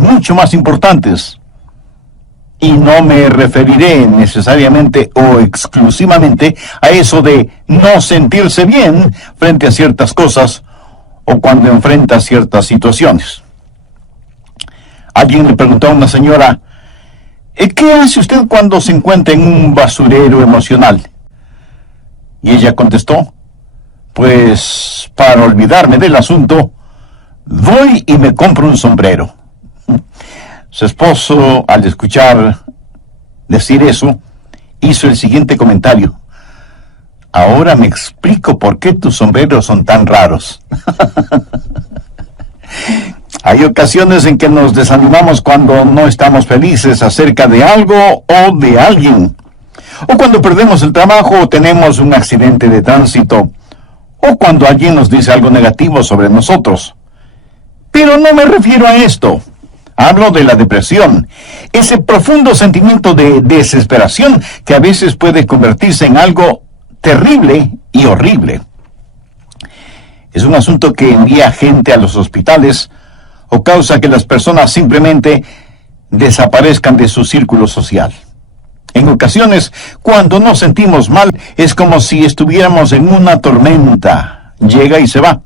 mucho más importantes. Y no me referiré necesariamente o exclusivamente a eso de no sentirse bien frente a ciertas cosas o cuando enfrenta ciertas situaciones. Alguien le preguntó a una señora, ¿qué hace usted cuando se encuentra en un basurero emocional? Y ella contestó, pues para olvidarme del asunto, voy y me compro un sombrero. Su esposo, al escuchar decir eso, hizo el siguiente comentario. Ahora me explico por qué tus sombreros son tan raros. Hay ocasiones en que nos desanimamos cuando no estamos felices acerca de algo o de alguien. O cuando perdemos el trabajo o tenemos un accidente de tránsito. O cuando alguien nos dice algo negativo sobre nosotros. Pero no me refiero a esto. Hablo de la depresión, ese profundo sentimiento de desesperación que a veces puede convertirse en algo terrible y horrible. Es un asunto que envía gente a los hospitales o causa que las personas simplemente desaparezcan de su círculo social. En ocasiones, cuando nos sentimos mal, es como si estuviéramos en una tormenta. Llega y se va.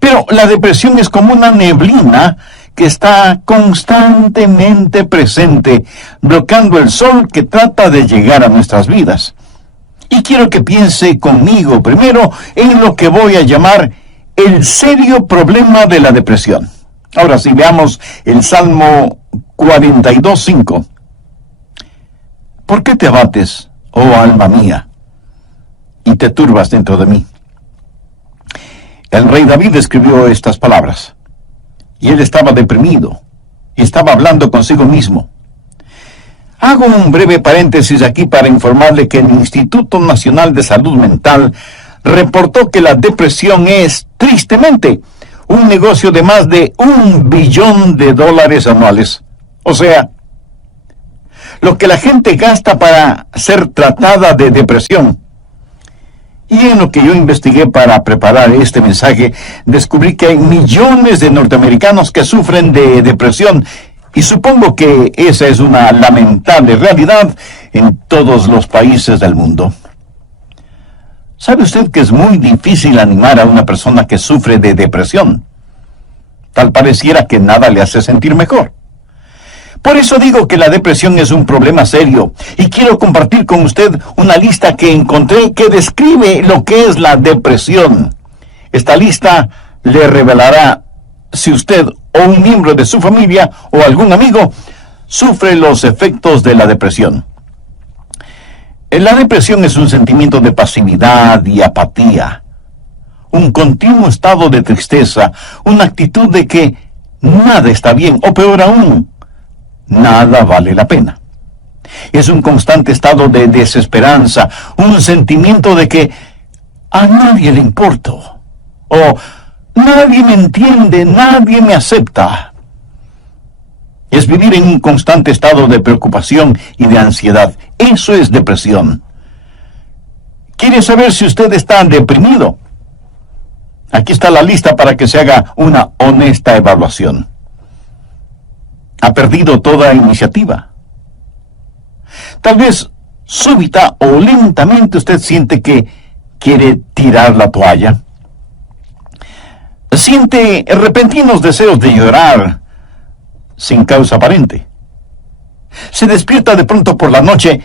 Pero la depresión es como una neblina que está constantemente presente, bloqueando el sol que trata de llegar a nuestras vidas. Y quiero que piense conmigo primero en lo que voy a llamar el serio problema de la depresión. Ahora sí, veamos el Salmo 42:5. ¿Por qué te abates, oh alma mía, y te turbas dentro de mí? El rey David escribió estas palabras. Y él estaba deprimido, y estaba hablando consigo mismo. Hago un breve paréntesis aquí para informarle que el Instituto Nacional de Salud Mental reportó que la depresión es, tristemente, un negocio de más de $1 billón anuales. O sea, lo que la gente gasta para ser tratada de depresión. Y en lo que yo investigué para preparar este mensaje, descubrí que hay millones de norteamericanos que sufren de depresión, y supongo que esa es una lamentable realidad en todos los países del mundo. ¿Sabe usted que es muy difícil animar a una persona que sufre de depresión? Tal pareciera que nada le hace sentir mejor. Por eso digo que la depresión es un problema serio, y quiero compartir con usted una lista que encontré que describe lo que es la depresión. Esta lista le revelará si usted o un miembro de su familia o algún amigo sufre los efectos de la depresión. La depresión es un sentimiento de pasividad y apatía, un continuo estado de tristeza, una actitud de que nada está bien, o peor aún, nada vale la pena. Es un constante estado de desesperanza, un sentimiento de que a nadie le importo, o nadie me entiende, nadie me acepta. Es vivir en un constante estado de preocupación y de ansiedad. Eso es depresión. ¿Quiere saber si usted está deprimido? Aquí está la lista para que se haga una honesta evaluación. Ha perdido toda iniciativa. Tal vez súbita o lentamente usted siente que quiere tirar la toalla. Siente repentinos deseos de llorar sin causa aparente. Se despierta de pronto por la noche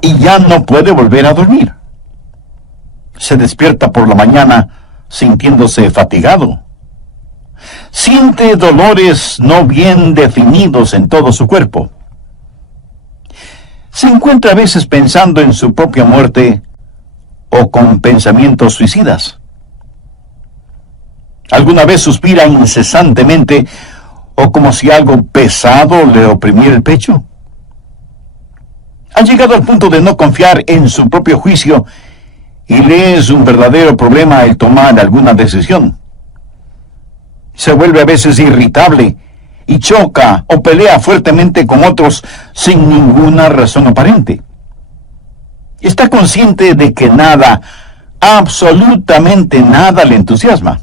y ya no puede volver a dormir. Se despierta por la mañana sintiéndose fatigado. Siente dolores no bien definidos en todo su cuerpo. Se encuentra a veces pensando en su propia muerte o con pensamientos suicidas. ¿Alguna vez suspira incesantemente o como si algo pesado le oprimiera el pecho? ¿Ha llegado al punto de no confiar en su propio juicio y le es un verdadero problema el tomar alguna decisión? Se vuelve a veces irritable y choca o pelea fuertemente con otros sin ninguna razón aparente. Está consciente de que nada, absolutamente nada le entusiasma.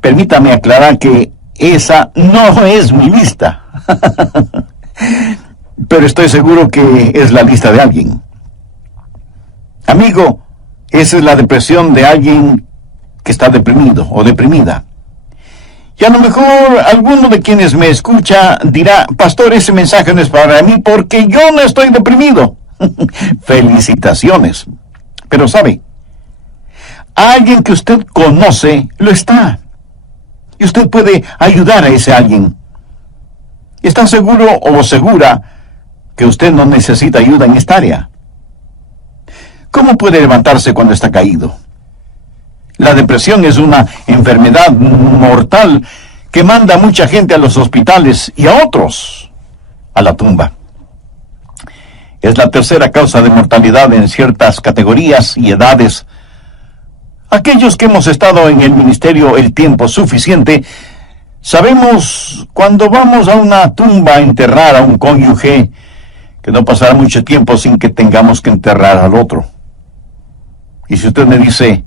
Permítame aclarar que esa no es mi lista. Pero estoy seguro que es la lista de alguien. Amigo, esa es la depresión de alguien que está deprimido o deprimida. Y a lo mejor alguno de quienes me escucha dirá, pastor, ese mensaje no es para mí porque yo no estoy deprimido. Felicitaciones. Pero sabe, alguien que usted conoce lo está. Y usted puede ayudar a ese alguien. ¿Está seguro o segura que usted no necesita ayuda en esta área? ¿Cómo puede levantarse cuando está caído? La depresión es una enfermedad mortal que manda a mucha gente a los hospitales y a otros a la tumba. Es la tercera causa de mortalidad en ciertas categorías y edades. Aquellos que hemos estado en el ministerio el tiempo suficiente, sabemos cuando vamos a una tumba a enterrar a un cónyuge, que no pasará mucho tiempo sin que tengamos que enterrar al otro. Y si usted me dice,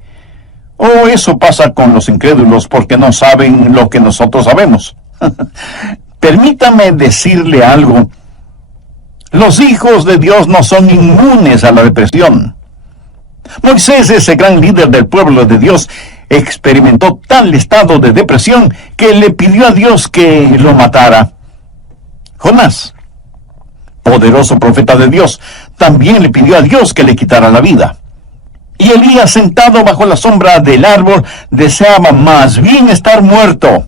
oh, eso pasa con los incrédulos porque no saben lo que nosotros sabemos. Permítame decirle algo. Los hijos de Dios no son inmunes a la depresión. Moisés, ese gran líder del pueblo de Dios, experimentó tal estado de depresión que le pidió a Dios que lo matara. Jonás, poderoso profeta de Dios, también le pidió a Dios que le quitara la vida. Y Elías, sentado bajo la sombra del árbol, deseaba más bien estar muerto.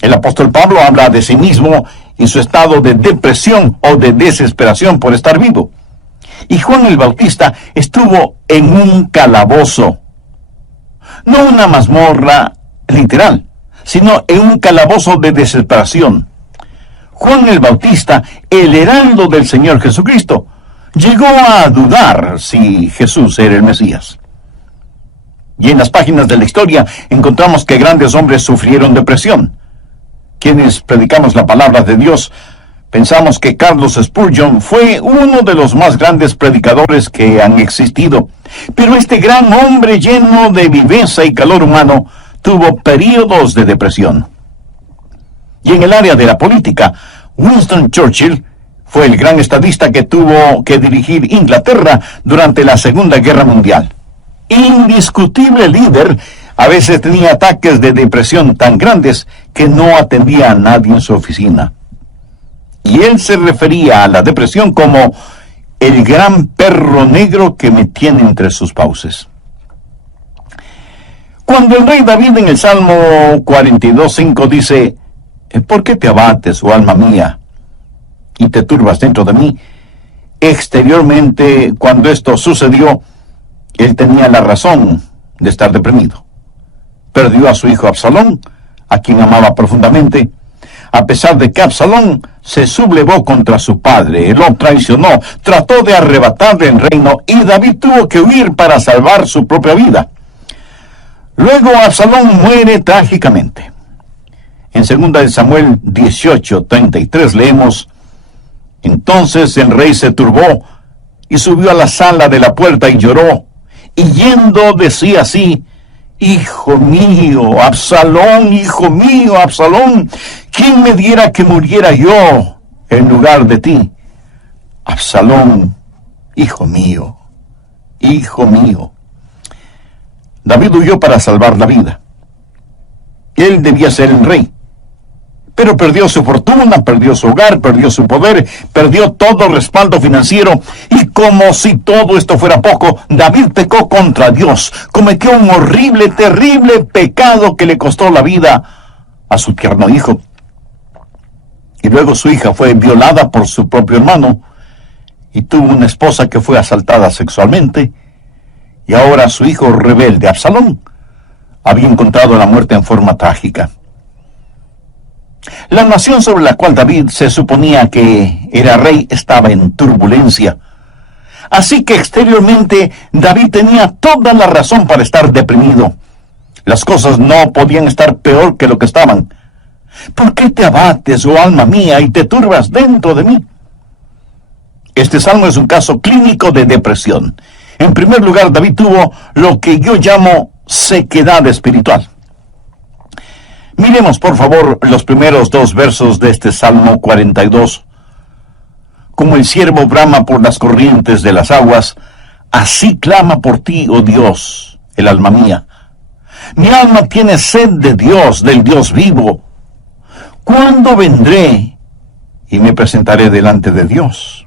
El apóstol Pablo habla de sí mismo en su estado de depresión o de desesperación por estar vivo. Y Juan el Bautista estuvo en un calabozo. No una mazmorra literal, sino en un calabozo de desesperación. Juan el Bautista, el heraldo del Señor Jesucristo, llegó a dudar si Jesús era el Mesías. Y en las páginas de la historia encontramos que grandes hombres sufrieron depresión. Quienes predicamos la palabra de Dios, pensamos que Carlos Spurgeon fue uno de los más grandes predicadores que han existido. Pero este gran hombre lleno de viveza y calor humano tuvo períodos de depresión. Y en el área de la política, Winston Churchill fue el gran estadista que tuvo que dirigir Inglaterra durante la Segunda Guerra Mundial. Indiscutible líder, a veces tenía ataques de depresión tan grandes que no atendía a nadie en su oficina. Y él se refería a la depresión como el gran perro negro que me tiene entre sus fauces. Cuando el rey David en el Salmo 42:5 dice, ¿por qué te abates, oh alma mía, y te turbas dentro de mí? Exteriormente, cuando esto sucedió, él tenía la razón de estar deprimido. Perdió a su hijo Absalón, a quien amaba profundamente, a pesar de que Absalón se sublevó contra su padre, lo traicionó, trató de arrebatarle el reino, y David tuvo que huir para salvar su propia vida. Luego Absalón muere trágicamente. En 2 Samuel 18:33 leemos, entonces el rey se turbó y subió a la sala de la puerta y lloró, y yendo decía así, hijo mío, Absalón, ¿quién me diera que muriera yo en lugar de ti? Absalón, hijo mío, hijo mío. David huyó para salvar la vida. Él debía ser el rey. Pero perdió su fortuna, perdió su hogar, perdió su poder, perdió todo respaldo financiero. Y como si todo esto fuera poco, David pecó contra Dios. Cometió un horrible, terrible pecado que le costó la vida a su tierno hijo. Y luego su hija fue violada por su propio hermano. Y tuvo una esposa que fue asaltada sexualmente. Y ahora su hijo rebelde, Absalón, había encontrado la muerte en forma trágica. La nación sobre la cual David se suponía que era rey estaba en turbulencia. Así que exteriormente David tenía toda la razón para estar deprimido. Las cosas no podían estar peor que lo que estaban. ¿Por qué te abates, oh alma mía, y te turbas dentro de mí? Este salmo es un caso clínico de depresión. En primer lugar, David tuvo lo que yo llamo sequedad espiritual. Miremos, por favor, los primeros 2 versos de este Salmo 42. Como el ciervo brama por las corrientes de las aguas, así clama por ti, oh Dios, el alma mía. Mi alma tiene sed de Dios, del Dios vivo. ¿Cuándo vendré y me presentaré delante de Dios?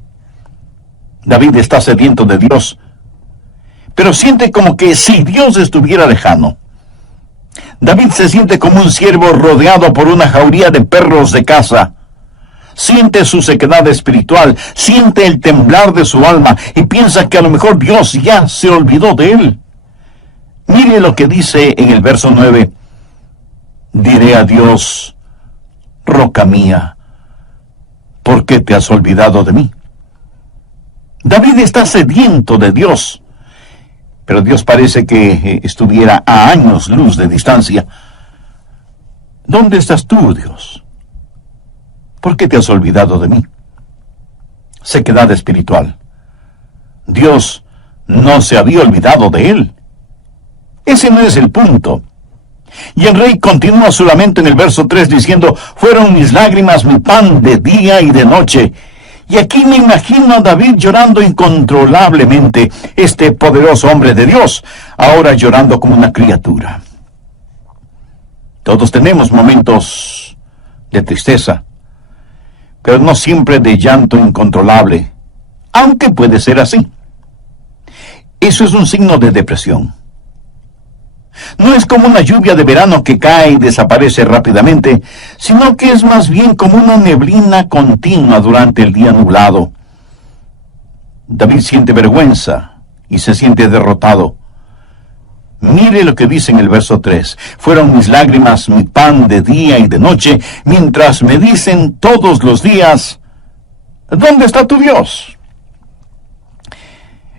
David está sediento de Dios, pero siente como que si Dios estuviera lejano. David se siente como un ciervo rodeado por una jauría de perros de caza. Siente su sequedad espiritual, siente el temblar de su alma y piensa que a lo mejor Dios ya se olvidó de él. Mire lo que dice en el verso 9. Diré a Dios, roca mía, ¿por qué te has olvidado de mí? David está sediento de Dios, pero Dios parece que estuviera a años luz de distancia. ¿Dónde estás tú, Dios? ¿Por qué te has olvidado de mí? Sequedad espiritual. Dios no se había olvidado de él. Ese no es el punto. Y el rey continúa su lamento en el verso 3 diciendo, fueron mis lágrimas mi pan de día y de noche. Y aquí me imagino a David llorando incontrolablemente, este poderoso hombre de Dios, ahora llorando como una criatura. Todos tenemos momentos de tristeza, pero no siempre de llanto incontrolable, aunque puede ser así. Eso es un signo de depresión. No es como una lluvia de verano que cae y desaparece rápidamente, sino que es más bien como una neblina continua durante el día nublado. David siente vergüenza y se siente derrotado. Mire lo que dice en el verso 3. Fueron mis lágrimas mi pan de día y de noche, mientras me dicen todos los días, ¿dónde está tu Dios?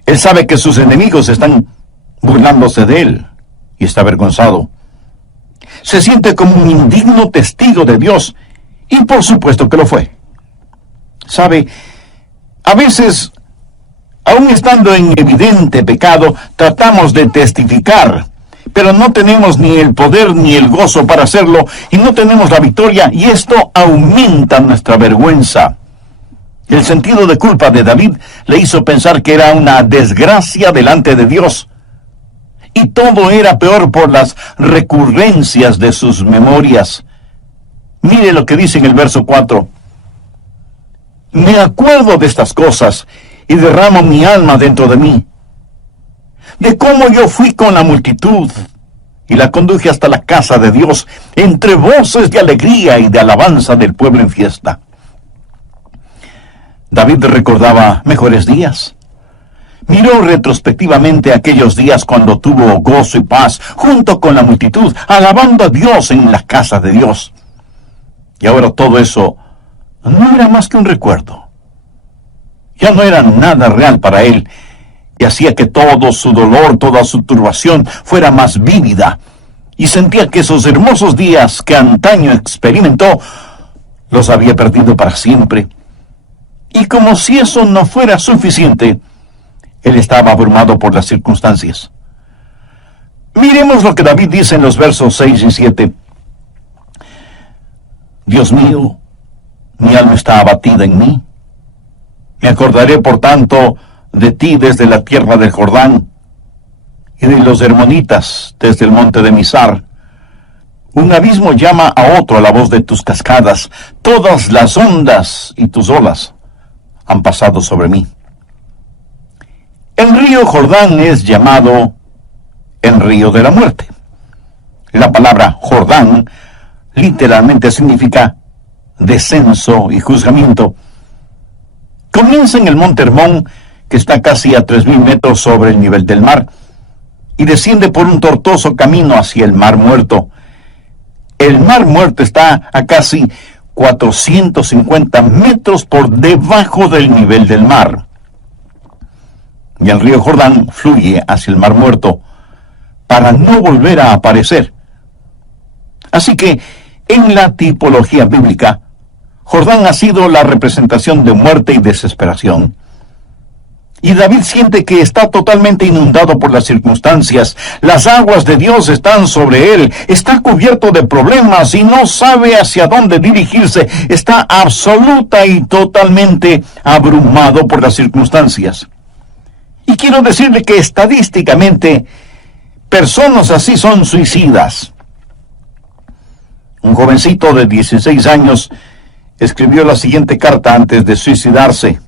Él sabe que sus enemigos están burlándose de él. Y está avergonzado. Se siente como un indigno testigo de Dios, y por supuesto que lo fue. Sabe, a veces, aun estando en evidente pecado, tratamos de testificar, pero no tenemos ni el poder ni el gozo para hacerlo, y no tenemos la victoria, y esto aumenta nuestra vergüenza. El sentido de culpa de David le hizo pensar que era una desgracia delante de Dios. Y todo era peor por las recurrencias de sus memorias. Mire lo que dice en el verso 4. Me acuerdo de estas cosas y derramo mi alma dentro de mí. De cómo yo fui con la multitud y la conduje hasta la casa de Dios, entre voces de alegría y de alabanza del pueblo en fiesta. David recordaba mejores días. Miró retrospectivamente aquellos días cuando tuvo gozo y paz junto con la multitud, alabando a Dios en la casa de Dios. Y ahora todo eso no era más que un recuerdo. Ya no era nada real para él, y hacía que todo su dolor, toda su turbación fuera más vívida, y sentía que esos hermosos días que antaño experimentó, los había perdido para siempre. Y como si eso no fuera suficiente, él estaba abrumado por las circunstancias. Miremos lo que David dice en los versos 6 y 7. Dios mío, mi alma está abatida en mí. Me acordaré, por tanto, de ti desde la tierra del Jordán, y de los hermonitas desde el monte de Mizar. Un abismo llama a otro a la voz de tus cascadas. Todas las ondas y tus olas han pasado sobre mí. El río Jordán es llamado el río de la muerte. La palabra Jordán literalmente significa descenso y juzgamiento. Comienza en el monte Hermón, que está casi a 3.000 metros sobre el nivel del mar, y desciende por un tortuoso camino hacia el Mar Muerto. El Mar Muerto está a casi 450 metros por debajo del nivel del mar. Y el río Jordán fluye hacia el Mar Muerto para no volver a aparecer. Así que, en la tipología bíblica, Jordán ha sido la representación de muerte y desesperación. Y David siente que está totalmente inundado por las circunstancias. Las aguas de Dios están sobre él. Está cubierto de problemas y no sabe hacia dónde dirigirse. Está absoluta y totalmente abrumado por las circunstancias. Y quiero decirle que estadísticamente, personas así son suicidas. Un jovencito de 16 años escribió la siguiente carta antes de suicidarse.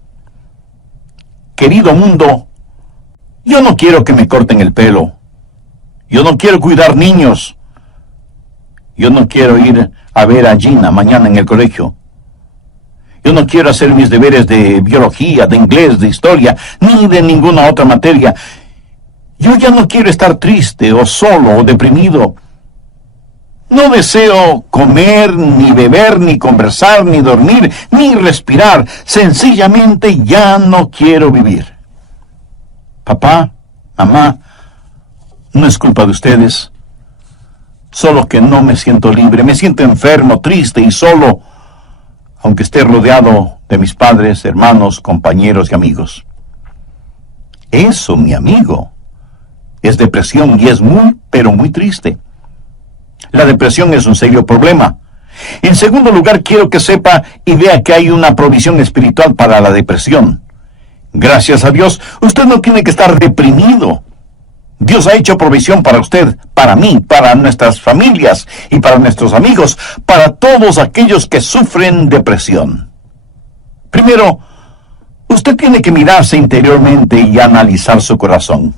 Querido mundo, yo no quiero que me corten el pelo. Yo no quiero cuidar niños. Yo no quiero ir a ver a Gina mañana en el colegio. Yo no quiero hacer mis deberes de biología, de inglés, de historia, ni de ninguna otra materia. Yo ya no quiero estar triste o solo o deprimido. No deseo comer, ni beber, ni conversar, ni dormir, ni respirar. Sencillamente ya no quiero vivir. Papá, mamá, no es culpa de ustedes. Solo que no me siento libre. Me siento enfermo, triste y solo, aunque esté rodeado de mis padres, hermanos, compañeros y amigos. Eso, mi amigo, es depresión y es muy, pero muy triste. La depresión es un serio problema. En segundo lugar, quiero que sepa y vea que hay una provisión espiritual para la depresión. Gracias a Dios, usted no tiene que estar deprimido. Dios ha hecho provisión para usted, para mí, para nuestras familias y para nuestros amigos, para todos aquellos que sufren depresión. Primero, usted tiene que mirarse interiormente y analizar su corazón.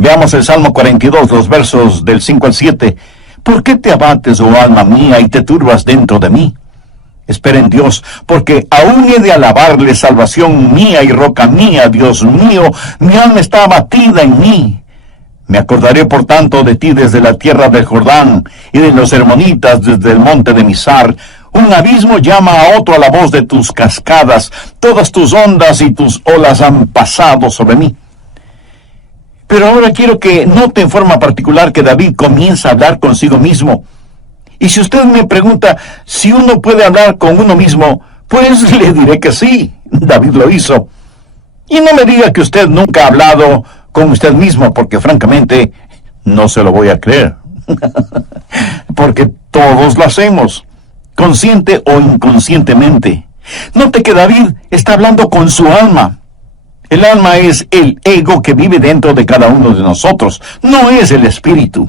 Veamos el Salmo 42, los versos del 5 al 7. ¿Por qué te abates, oh alma mía, y te turbas dentro de mí? Espera en Dios, porque aún he de alabarle, salvación mía y roca mía, Dios mío. Mi alma está abatida en mí. Me acordaré, por tanto, de ti desde la tierra del Jordán, y de los hermonitas desde el monte de Mizar. Un abismo llama a otro a la voz de tus cascadas. Todas tus ondas y tus olas han pasado sobre mí. Pero ahora quiero que note en forma particular que David comienza a hablar consigo mismo. Y si usted me pregunta si uno puede hablar con uno mismo, pues le diré que sí, David lo hizo. Y no me diga que usted nunca ha hablado con usted mismo, porque francamente no se lo voy a creer. Porque todos lo hacemos, consciente o inconscientemente. Note que David está hablando con su alma. El alma es el ego que vive dentro de cada uno de nosotros, no es el espíritu.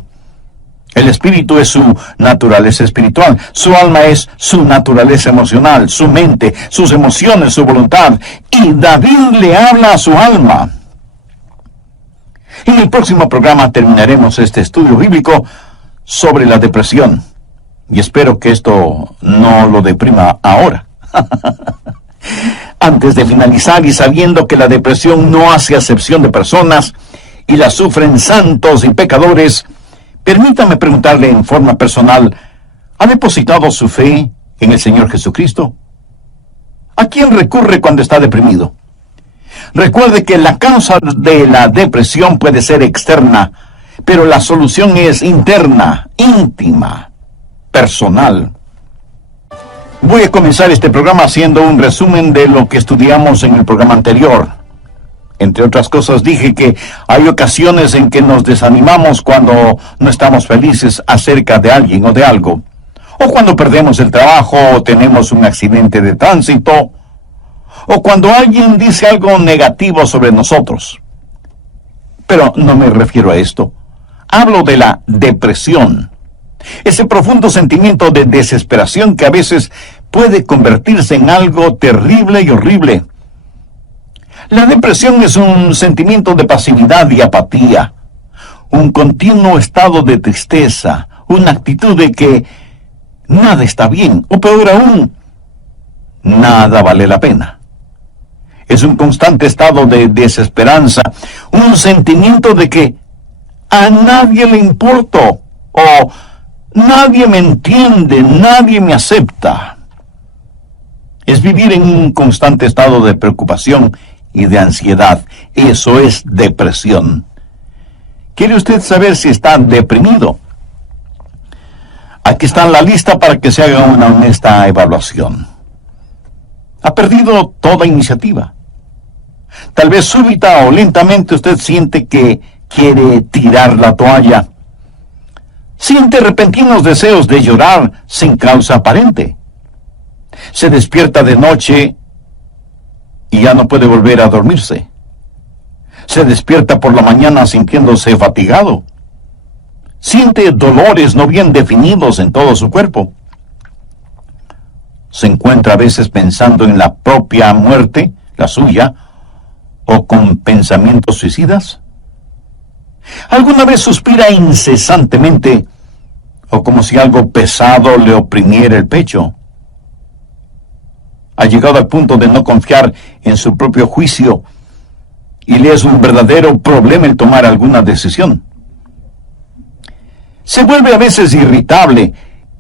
El espíritu es su naturaleza espiritual, su alma es su naturaleza emocional, su mente, sus emociones, su voluntad. Y David le habla a su alma. En el próximo programa terminaremos este estudio bíblico sobre la depresión. Y espero que esto no lo deprima ahora. Antes de finalizar y sabiendo que la depresión no hace acepción de personas y la sufren santos y pecadores, permítame preguntarle en forma personal, ¿ha depositado su fe en el Señor Jesucristo? ¿A quién recurre cuando está deprimido? Recuerde que la causa de la depresión puede ser externa, pero la solución es interna, íntima, personal. Voy a comenzar este programa haciendo un resumen de lo que estudiamos en el programa anterior. Entre otras cosas dije que hay ocasiones en que nos desanimamos cuando no estamos felices acerca de alguien o de algo, o cuando perdemos el trabajo o tenemos un accidente de tránsito, o cuando alguien dice algo negativo sobre nosotros. Pero no me refiero a esto. Hablo de la depresión. Ese profundo sentimiento de desesperación que a veces puede convertirse en algo terrible y horrible. La depresión es un sentimiento de pasividad y apatía, un continuo estado de tristeza, una actitud de que nada está bien, o peor aún, nada vale la pena. Es un constante estado de desesperanza, un sentimiento de que a nadie le importo, o nadie me entiende, nadie me acepta. Es vivir en un constante estado de preocupación y de ansiedad. Eso es depresión. ¿Quiere usted saber si está deprimido? Aquí está la lista para que se haga una honesta evaluación. Ha perdido toda iniciativa. Tal vez súbita o lentamente usted siente que quiere tirar la toalla. Siente repentinos deseos de llorar sin causa aparente. Se despierta de noche y ya no puede volver a dormirse. Se despierta por la mañana sintiéndose fatigado. Siente dolores no bien definidos en todo su cuerpo. Se encuentra a veces pensando en la propia muerte, la suya, o con pensamientos suicidas. ¿Alguna vez suspira incesantemente o como si algo pesado le oprimiera el pecho? Ha llegado al punto de no confiar en su propio juicio y le es un verdadero problema el tomar alguna decisión. Se vuelve a veces irritable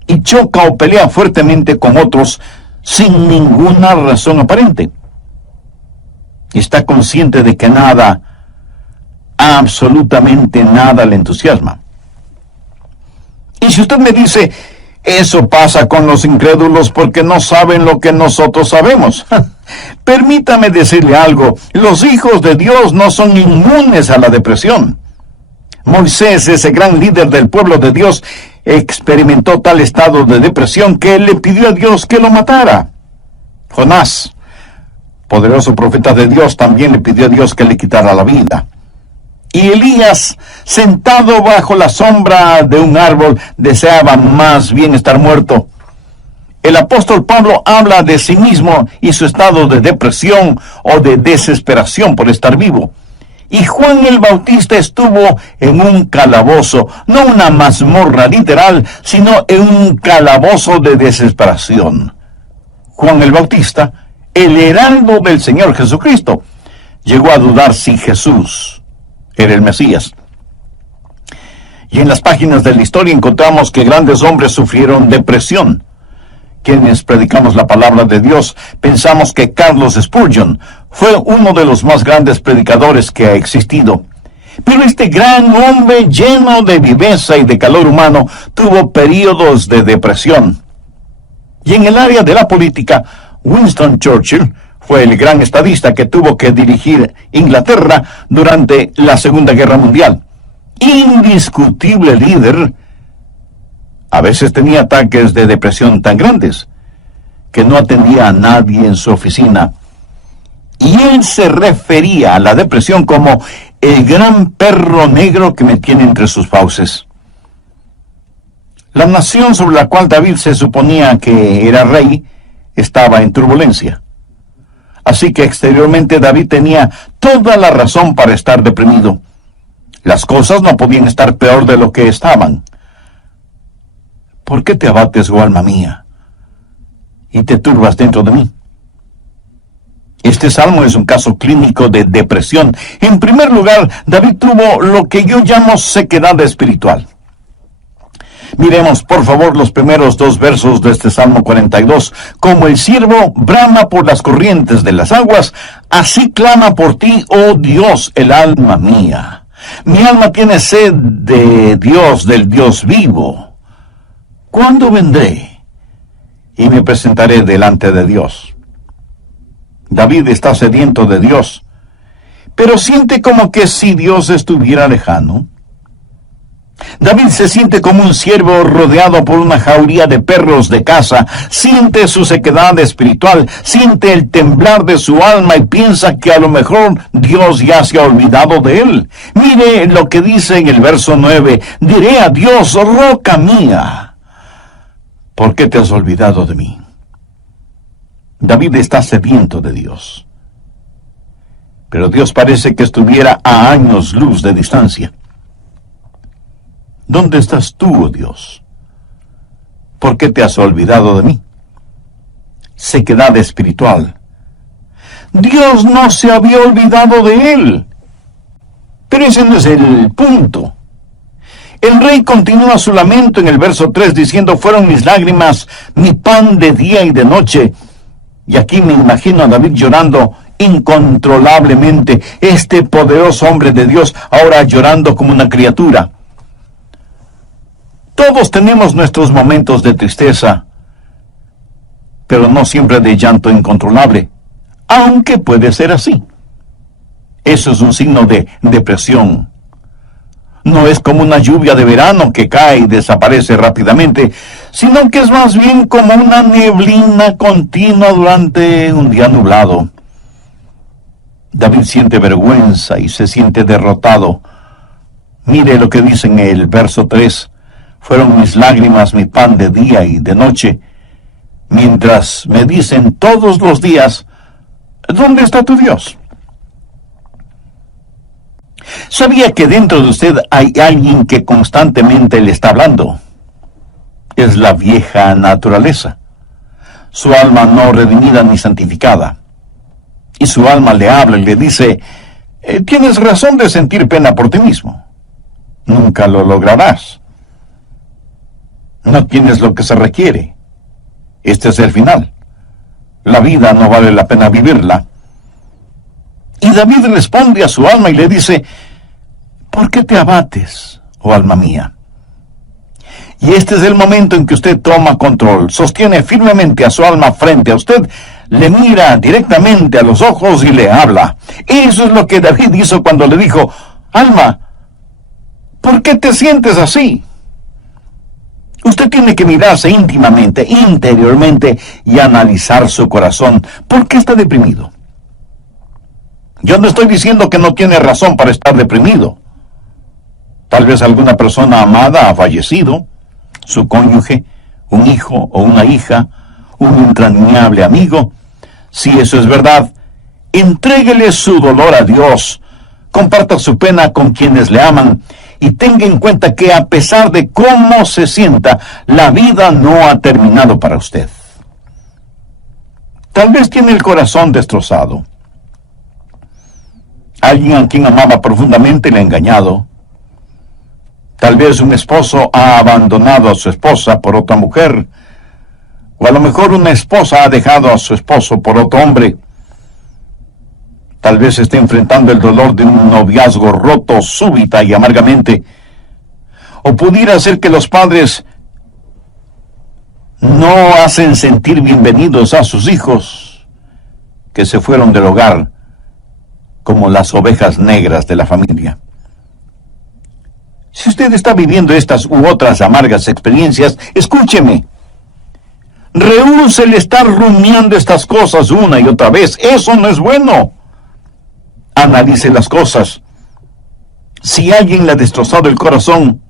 y choca o pelea fuertemente con otros sin ninguna razón aparente. Está consciente de que nada, absolutamente nada le entusiasma. Y si usted me dice, eso pasa con los incrédulos porque no saben lo que nosotros sabemos. Permítame decirle algo, los hijos de Dios no son inmunes a la depresión. Moisés, ese gran líder del pueblo de Dios, experimentó tal estado de depresión que él le pidió a Dios que lo matara. Jonás, poderoso profeta de Dios, también le pidió a Dios que le quitara la vida. Y Elías, sentado bajo la sombra de un árbol, deseaba más bien estar muerto. El apóstol Pablo habla de sí mismo y su estado de depresión o de desesperación por estar vivo. Y Juan el Bautista estuvo en un calabozo, no una mazmorra literal, sino en un calabozo de desesperación. Juan el Bautista, el heraldo del Señor Jesucristo, llegó a dudar si Jesús era el Mesías. Y en las páginas de la historia encontramos que grandes hombres sufrieron depresión. Quienes predicamos la palabra de Dios pensamos que Carlos Spurgeon fue uno de los más grandes predicadores que ha existido. Pero este gran hombre lleno de viveza y de calor humano tuvo períodos de depresión. Y en el área de la política, Winston Churchill fue el gran estadista que tuvo que dirigir Inglaterra durante la Segunda Guerra Mundial. Indiscutible líder. A veces tenía ataques de depresión tan grandes que no atendía a nadie en su oficina. Y él se refería a la depresión como el gran perro negro que me tiene entre sus fauces. La nación sobre la cual David se suponía que era rey estaba en turbulencia. Así que exteriormente David tenía toda la razón para estar deprimido. Las cosas no podían estar peor de lo que estaban. ¿Por qué te abates, oh alma mía, y te turbas dentro de mí? Este salmo es un caso clínico de depresión. En primer lugar, David tuvo lo que yo llamo sequedad espiritual. Miremos, por favor, los primeros 2 versos de este Salmo 42. Como el ciervo brama por las corrientes de las aguas, así clama por ti, oh Dios, el alma mía. Mi alma tiene sed de Dios, del Dios vivo. ¿Cuándo vendré y me presentaré delante de Dios? David está sediento de Dios, pero siente como que si Dios estuviera lejano. David se siente como un ciervo rodeado por una jauría de perros de caza, siente su sequedad espiritual, siente el temblar de su alma y piensa que a lo mejor Dios ya se ha olvidado de él. Mire lo que dice en el verso 9, diré a Dios, roca mía, ¿por qué te has olvidado de mí? David está sediento de Dios, pero Dios parece que estuviera a años luz de distancia. ¿Dónde estás tú, oh Dios? ¿Por qué te has olvidado de mí? Sequedad espiritual. Dios no se había olvidado de él. Pero ese no es el punto. El rey continúa su lamento en el verso 3 diciendo, fueron mis lágrimas, mi pan de día y de noche. Y aquí me imagino a David llorando incontrolablemente, este poderoso hombre de Dios ahora llorando como una criatura. Todos tenemos nuestros momentos de tristeza, pero no siempre de llanto incontrolable, aunque puede ser así. Eso es un signo de depresión. No es como una lluvia de verano que cae y desaparece rápidamente, sino que es más bien como una neblina continua durante un día nublado. David siente vergüenza y se siente derrotado. Mire lo que dice en el verso 3. Fueron mis lágrimas mi pan de día y de noche, mientras me dicen todos los días, ¿dónde está tu Dios? ¿Sabía que dentro de usted hay alguien que constantemente le está hablando? Es la vieja naturaleza, su alma no redimida ni santificada. Y su alma le habla y le dice, tienes razón de sentir pena por ti mismo. Nunca lo lograrás. No tienes lo que se requiere. Este es el final. La vida no vale la pena vivirla. Y David responde a su alma y le dice, ¿por qué te abates, oh alma mía? Y este es el momento en que usted toma control, sostiene firmemente a su alma frente a usted, le mira directamente a los ojos y le habla. Eso es lo que David hizo cuando le dijo, alma, ¿por qué te sientes así? Usted tiene que mirarse íntimamente, interiormente, y analizar su corazón. ¿Por qué está deprimido? Yo no estoy diciendo que no tiene razón para estar deprimido. Tal vez alguna persona amada ha fallecido, su cónyuge, un hijo o una hija, un entrañable amigo. Si eso es verdad, entréguele su dolor a Dios, comparta su pena con quienes le aman y tenga en cuenta que a pesar de cómo se sienta, la vida no ha terminado para usted. Tal vez tiene el corazón destrozado. Alguien a quien amaba profundamente le ha engañado. Tal vez un esposo ha abandonado a su esposa por otra mujer, o a lo mejor una esposa ha dejado a su esposo por otro hombre. Tal vez esté enfrentando el dolor de un noviazgo roto súbita y amargamente. O pudiera ser que los padres no hacen sentir bienvenidos a sus hijos, que se fueron del hogar como las ovejas negras de la familia. Si usted está viviendo estas u otras amargas experiencias, escúcheme. Rehúse el estar rumiando estas cosas una y otra vez. Eso no es bueno. Analice las cosas. Si alguien le ha destrozado el corazón,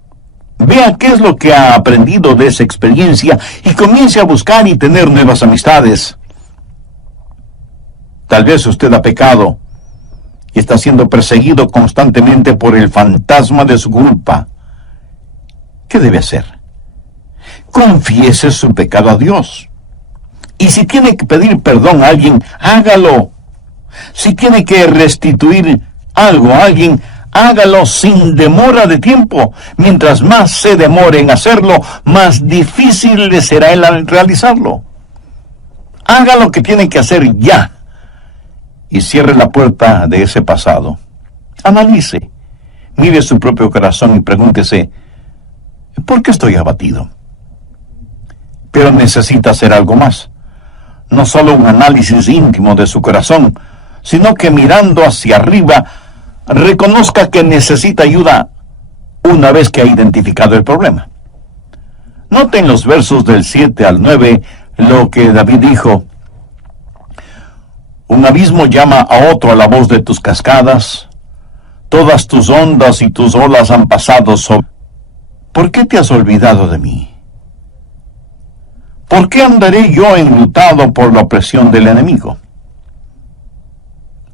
vea qué es lo que ha aprendido de esa experiencia y comience a buscar y tener nuevas amistades. Tal vez usted ha pecado y está siendo perseguido constantemente por el fantasma de su culpa. ¿Qué debe hacer? Confiese su pecado a Dios. Y si tiene que pedir perdón a alguien, hágalo. Si tiene que restituir algo a alguien, hágalo sin demora de tiempo. Mientras más se demore en hacerlo, más difícil le será el realizarlo. Haga lo que tiene que hacer ya. Y cierre la puerta de ese pasado. Analice, mire su propio corazón y pregúntese, ¿por qué estoy abatido? Pero necesita hacer algo más. No solo un análisis íntimo de su corazón, sino que mirando hacia arriba, reconozca que necesita ayuda una vez que ha identificado el problema. Noten los versos del 7 al 9 lo que David dijo. Un abismo llama a otro a la voz de tus cascadas. Todas tus ondas y tus olas han pasado sobre... ¿Por qué te has olvidado de mí? ¿Por qué andaré yo enlutado por la opresión del enemigo?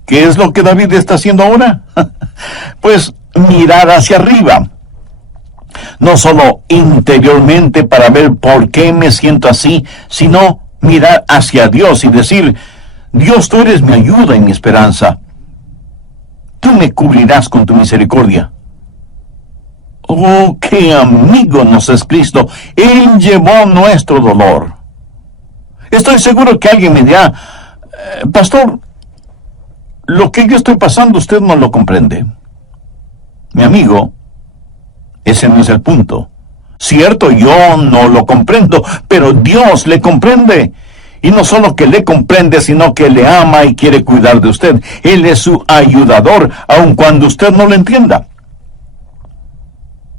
¿Qué es lo que David está haciendo ahora? Pues mirar hacia arriba. No solo interiormente para ver por qué me siento así, sino mirar hacia Dios y decir, Dios, tú eres mi ayuda y mi esperanza. Tú me cubrirás con tu misericordia. Oh, qué amigo nos es Cristo. Él llevó nuestro dolor. Estoy seguro que alguien me dirá, pastor, lo que yo estoy pasando usted no lo comprende. Mi amigo, ese no es el punto. Cierto, yo no lo comprendo, pero Dios le comprende. Y no solo que le comprende, sino que le ama y quiere cuidar de usted. Él es su ayudador, aun cuando usted no lo entienda.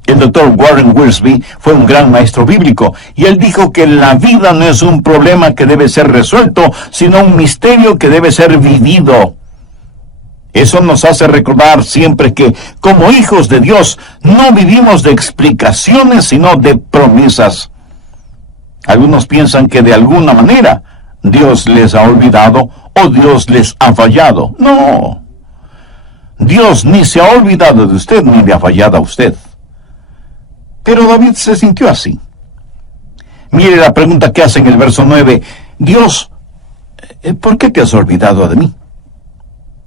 El doctor Warren Wiersbe fue un gran maestro bíblico, y él dijo que la vida no es un problema que debe ser resuelto, sino un misterio que debe ser vivido. Eso nos hace recordar siempre que, como hijos de Dios, no vivimos de explicaciones, sino de promesas. Algunos piensan que de alguna manera Dios les ha olvidado o Dios les ha fallado. No. Dios ni se ha olvidado de usted ni le ha fallado a usted. Pero David se sintió así. Mire la pregunta que hace en el verso 9. Dios, ¿por qué te has olvidado de mí?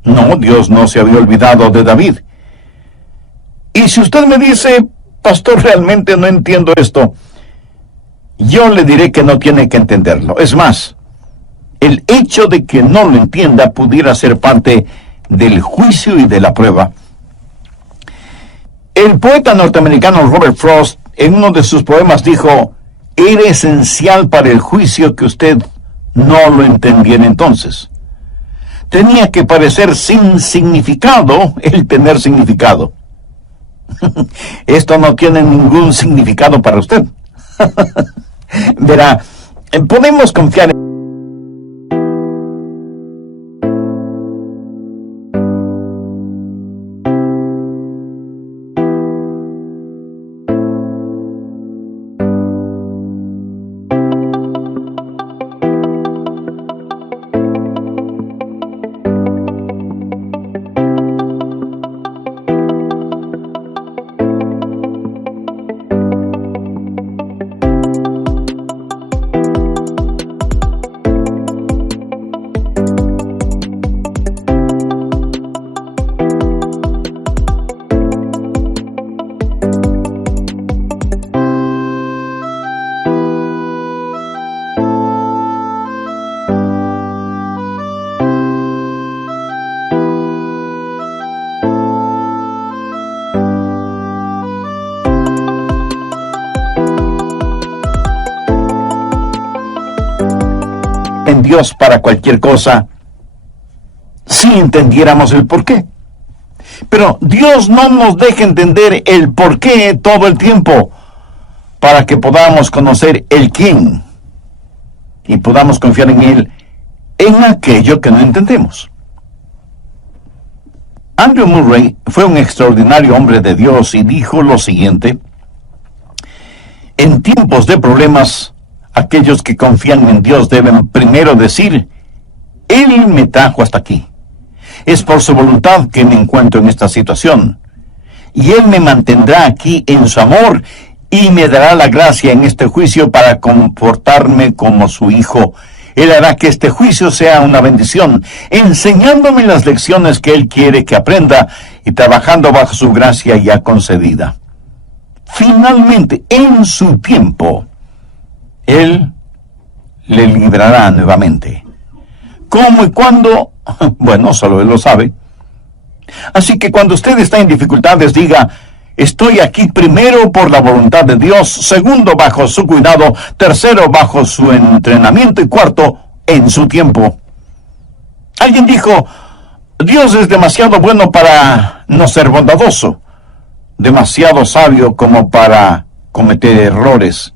No, Dios no se había olvidado de David. Y si usted me dice, pastor, realmente no entiendo esto, yo le diré que no tiene que entenderlo. Es más, el hecho de que no lo entienda pudiera ser parte del juicio y de la prueba. El poeta norteamericano Robert Frost, en uno de sus poemas, dijo: era esencial para el juicio que usted no lo entendiera entonces. Tenía que parecer sin significado el tener significado. Esto no tiene ningún significado para usted. Verá, podemos confiar en... Dios para cualquier cosa si entendiéramos el porqué. Pero Dios no nos deja entender el porqué todo el tiempo para que podamos conocer el quién y podamos confiar en Él en aquello que no entendemos. Andrew Murray fue un extraordinario hombre de Dios y dijo lo siguiente: en tiempos de problemas, aquellos que confían en Dios deben primero decir: Él me trajo hasta aquí. Es por su voluntad que me encuentro en esta situación. Y Él me mantendrá aquí en su amor y me dará la gracia en este juicio para comportarme como su hijo. Él hará que este juicio sea una bendición, enseñándome las lecciones que Él quiere que aprenda y trabajando bajo su gracia ya concedida. Finalmente, en su tiempo, Él le librará nuevamente. ¿Cómo y cuándo? Bueno, solo Él lo sabe. Así que cuando usted está en dificultades, diga: estoy aquí primero por la voluntad de Dios, segundo bajo su cuidado, tercero bajo su entrenamiento y cuarto en su tiempo. Alguien dijo: Dios es demasiado bueno para no ser bondadoso, demasiado sabio como para cometer errores.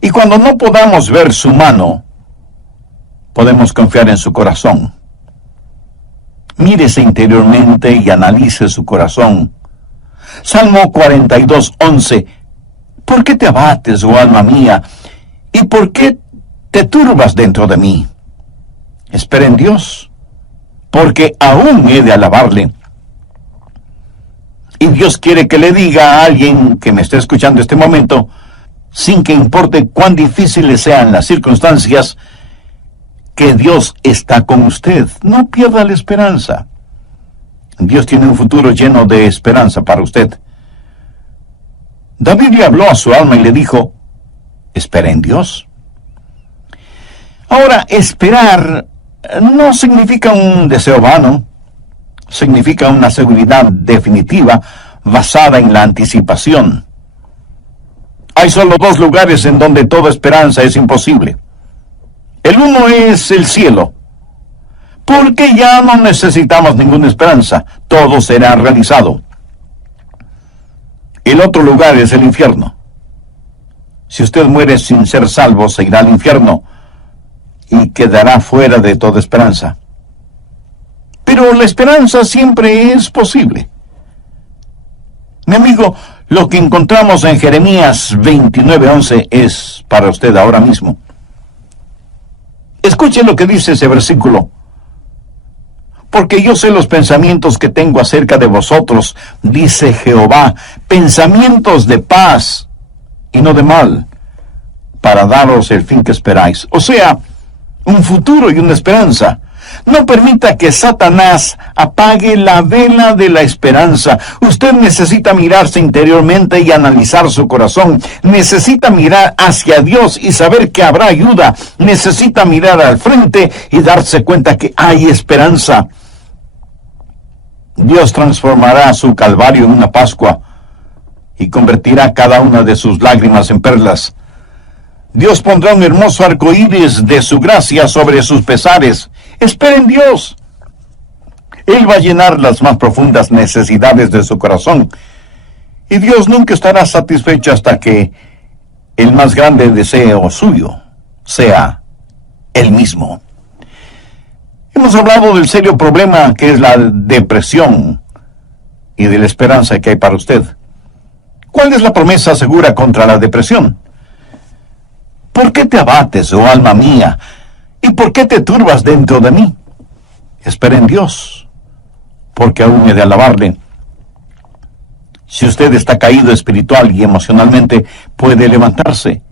Y cuando no podamos ver su mano, podemos confiar en su corazón. Mírese interiormente y analice su corazón. Salmo 42:11. ¿Por qué te abates, oh alma mía? ¿Y por qué te turbas dentro de mí? Espera en Dios, porque aún he de alabarle. Y Dios quiere que le diga a alguien que me esté escuchando este momento, sin que importe cuán difíciles sean las circunstancias, que Dios está con usted. No pierda la esperanza. Dios tiene un futuro lleno de esperanza para usted. David le habló a su alma y le dijo: espera en Dios. Ahora, esperar no significa un deseo vano, significa una seguridad definitiva basada en la anticipación. Hay solo dos lugares en donde toda esperanza es imposible: El uno es el cielo, porque ya no necesitamos ninguna esperanza, todo será realizado. El otro lugar es el infierno. Si usted muere sin ser salvo, se irá al infierno y quedará fuera de toda esperanza. Pero la esperanza siempre es posible. Mi amigo, lo que encontramos en Jeremías 29:11 es para usted ahora mismo. Escuche lo que dice ese versículo. Porque yo sé los pensamientos que tengo acerca de vosotros, dice Jehová, pensamientos de paz y no de mal, para daros el fin que esperáis. O sea, un futuro y una esperanza. No permita que Satanás apague la vela de la esperanza. Usted necesita mirarse interiormente y analizar su corazón. Necesita mirar hacia Dios y saber que habrá ayuda. Necesita mirar al frente y darse cuenta que hay esperanza. Dios transformará su calvario en una Pascua y convertirá cada una de sus lágrimas en perlas. Dios pondrá un hermoso arco iris de su gracia sobre sus pesares. Esperen Dios. Él va a llenar las más profundas necesidades de su corazón. Y Dios nunca estará satisfecho hasta que el más grande deseo suyo sea Él mismo. Hemos hablado del serio problema que es la depresión y de la esperanza que hay para usted. ¿Cuál es la promesa segura contra la depresión? ¿Por qué te abates, oh alma mía? ¿Y por qué te turbas dentro de mí? Espera en Dios, porque aún he de alabarle. Si usted está caído espiritual y emocionalmente, puede levantarse.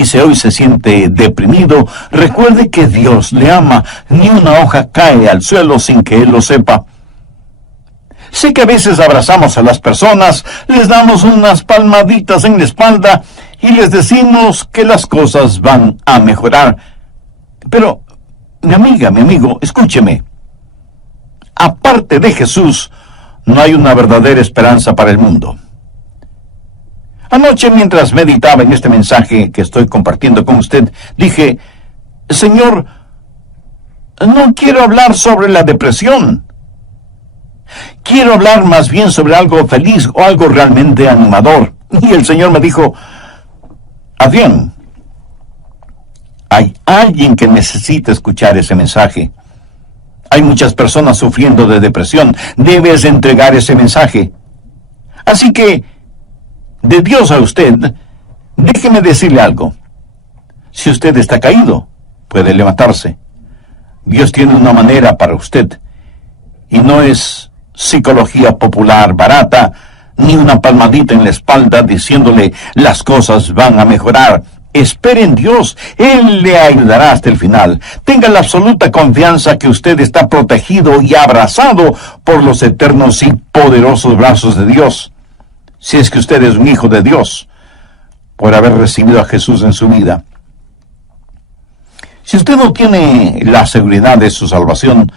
Y si hoy se siente deprimido, recuerde que Dios le ama. Ni una hoja cae al suelo sin que Él lo sepa. Sé que a veces abrazamos a las personas, les damos unas palmaditas en la espalda y les decimos que las cosas van a mejorar. Pero, mi amiga, mi amigo, escúcheme. Aparte de Jesús, no hay una verdadera esperanza para el mundo. Anoche, mientras meditaba en este mensaje que estoy compartiendo con usted, dije, Señor, no quiero hablar sobre la depresión. Quiero hablar más bien sobre algo feliz o algo realmente animador. Y el Señor me dijo, Adrián, hay alguien que necesita escuchar ese mensaje. Hay muchas personas sufriendo de depresión. Debes entregar ese mensaje. Así que, de Dios a usted, déjeme decirle algo. Si usted está caído, puede levantarse. Dios tiene una manera para usted. Y no es psicología popular barata, ni una palmadita en la espalda diciéndole las cosas van a mejorar. Espere en Dios, Él le ayudará hasta el final. Tenga la absoluta confianza que usted está protegido y abrazado por los eternos y poderosos brazos de Dios. Si es que usted es un hijo de Dios, por haber recibido a Jesús en su vida. Si usted no tiene la seguridad de su salvación,